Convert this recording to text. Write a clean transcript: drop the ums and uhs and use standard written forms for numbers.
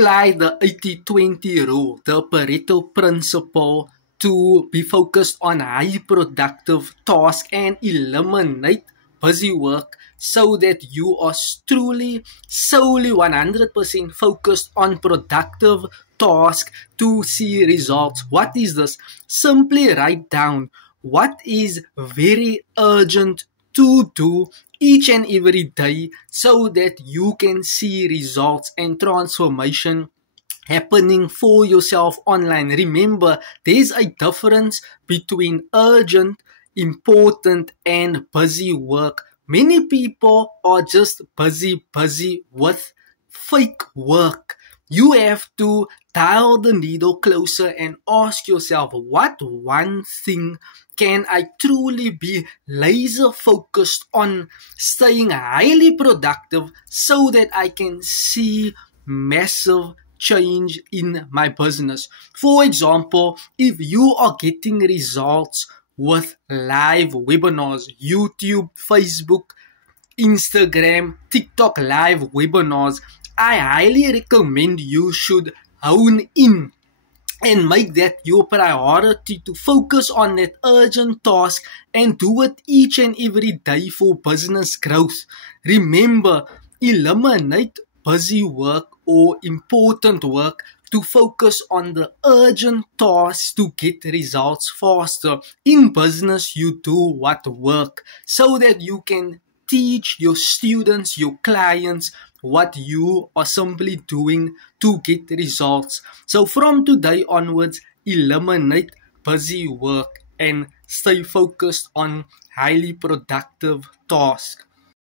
apply the 80-20 rule, the Pareto principle, to be focused on high productive tasks and eliminate busy work so that you are truly, solely 100% focused on productive tasks to see results. What is this? Simply write down what is very urgent to do each and every day so that you can see results and transformation happening for yourself online. Remember, there's a difference between urgent, important, and busy work. Many people are just busy with fake work. You have to dial the needle closer and ask yourself, what one thing can I truly be laser focused on staying highly productive so that I can see massive change in my business? For example, if you are getting results with live webinars, YouTube, Facebook, Instagram, TikTok live webinars, I highly recommend you should hone in and make that your priority to focus on that urgent task and do it each and every day for business growth. Remember, eliminate busy work or important work to focus on the urgent tasks to get results faster. In business, you do what work so that you can teach your students, your clients, what you are simply doing to get results. So from today onwards, eliminate busy work and stay focused on highly productive tasks.